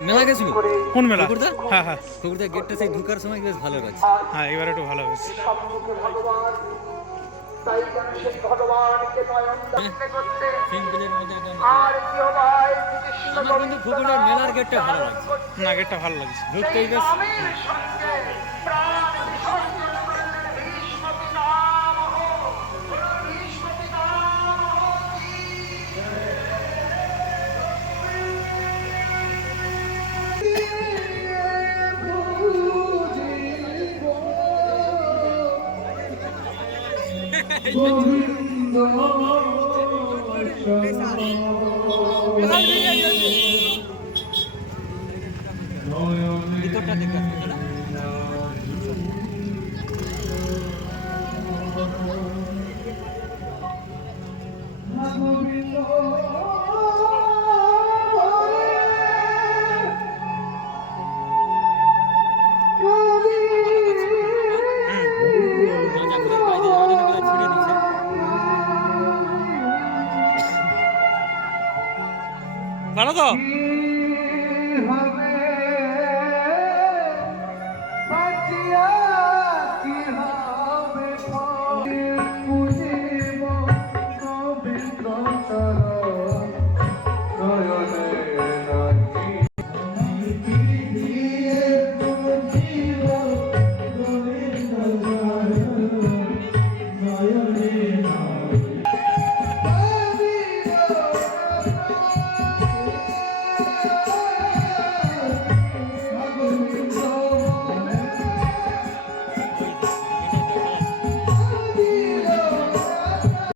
মেলা গেছিল কোন মেলা? কুকুরদা হ্যাঁ হ্যাঁ কুকুরদা গেটটা সেই ঢুকার সময় বেশ ভালো লাগছে। হ্যাঁ, এবার একটু ভালো হয়েছে। সিম্পলের মধ্যে একদম আমার কিন্তু কুকুরের মেলার গেটটা ভালো লাগছে। না, গেটটা ভালো লাগছে। ঢুকতেই বেশ ভিতরটা দেখতে হবে না? রাজাপুরের বাইরে রাজনীতিগুলো ছিঁড়ে দিচ্ছে। ভালো তো